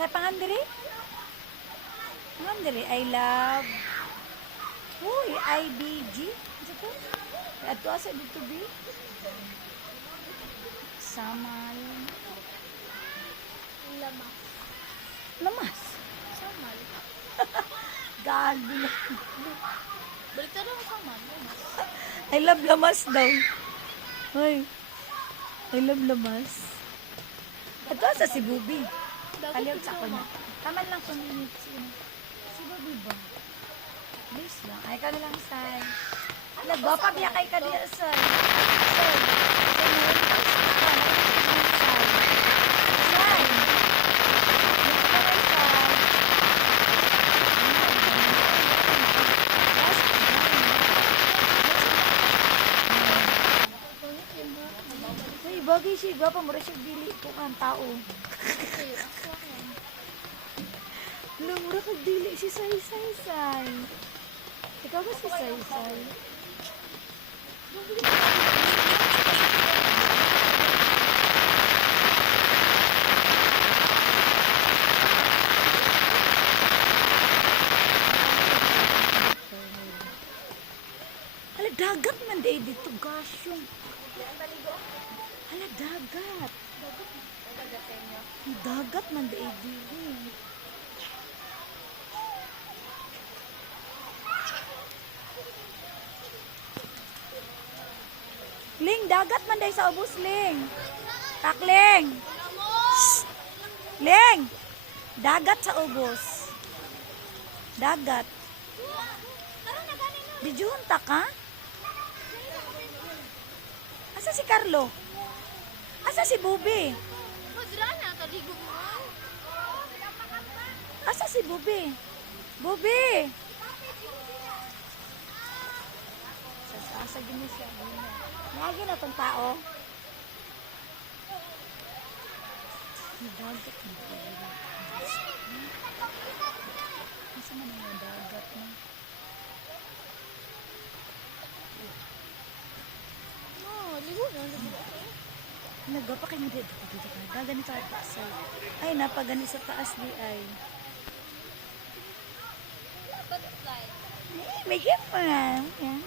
Sa pangandiri? Pangandiri, I love. Uy, IBG. Ano to? Ato asa dito bi? Samal. Lamas. Lamas. Samal. Gago lang. Balik tayo sa samal. Lamas. I love lamas daw. Hoy. I love lamas. Ato asa si Bubi. Kaliyot sa kuna. Taman lang 2 minutes yun. Si Bubi ba? Please lang. Ay ka na lang, Sai. Nagwapa biya kay ka diya, Sai. Sai. Bagay siya, gwapa mo rin siya dili ko ang tao. Alam mo rin dili si Sai. Ikaw ba si Sai? Hala, dagat man day dito, gasyong. Hala, dagat. Dagat man day dito. Ling, dagat man day sa ubos, Ling. Takling. Ling. Dagat sa ubos. Dagat. Bijuhon ta ka? Asa si Carlo? Asa si Bubi? Asa si Bubi? Bubi! Asa gini siya. Lagi na itong tao. Dagat na. Asa man yung dagat na? Ligo na. Nagapa kayo mo dito. Ganito at taas. Ay, napagani sa taas di ay. Butterfly. May gift pa nga. Yan.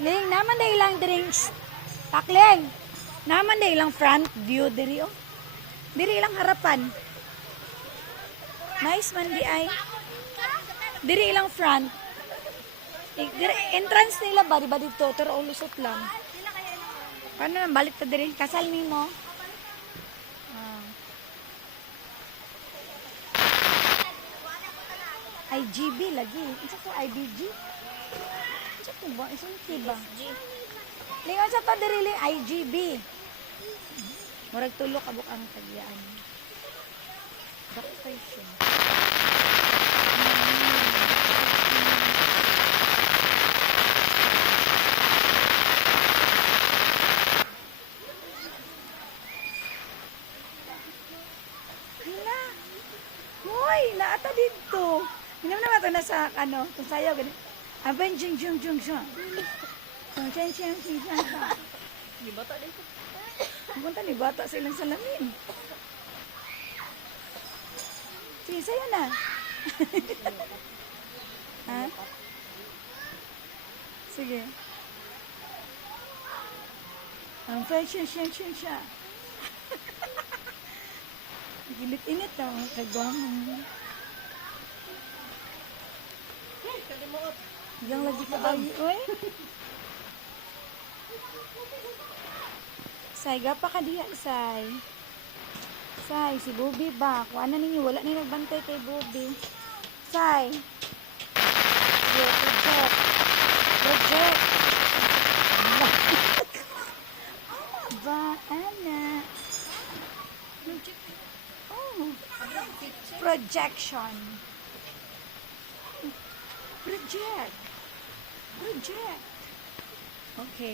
Ling, naman na ilang drinks. Takling. Naman na ilang front view diri oh. Diri ilang harapan. Nice man di ay. Diri ilang front. Diri entrance nila ba di ba dito pero ulusot lang. Paano nang balik ta diri kasal nimo? IGB lagi. Isa to IBG. Isa to ba? Isa ba? Lingon sa to diri IGB. Murag tulo ka buk ang tagyaan. Doctor siya. Hala. Hoy, naata dito. Hinam naman ito na sa, kung sayo, ganito. Aben, jing. Kung siyang. Di bata dito. Punta ni bata sa ilang salamin. Sige, sayo na. Ha? Sige. Ang fashion siya. Gilit-init daw. Kagwang. Yang lagi ka ay, oy. Say, gapa ka diha, Say. Say, si Bubi ba? Kung ano ninyo, wala na nagbantay kay Bubi. Say. Project. Ba, Ana. Oh. Projection. Project. Okay.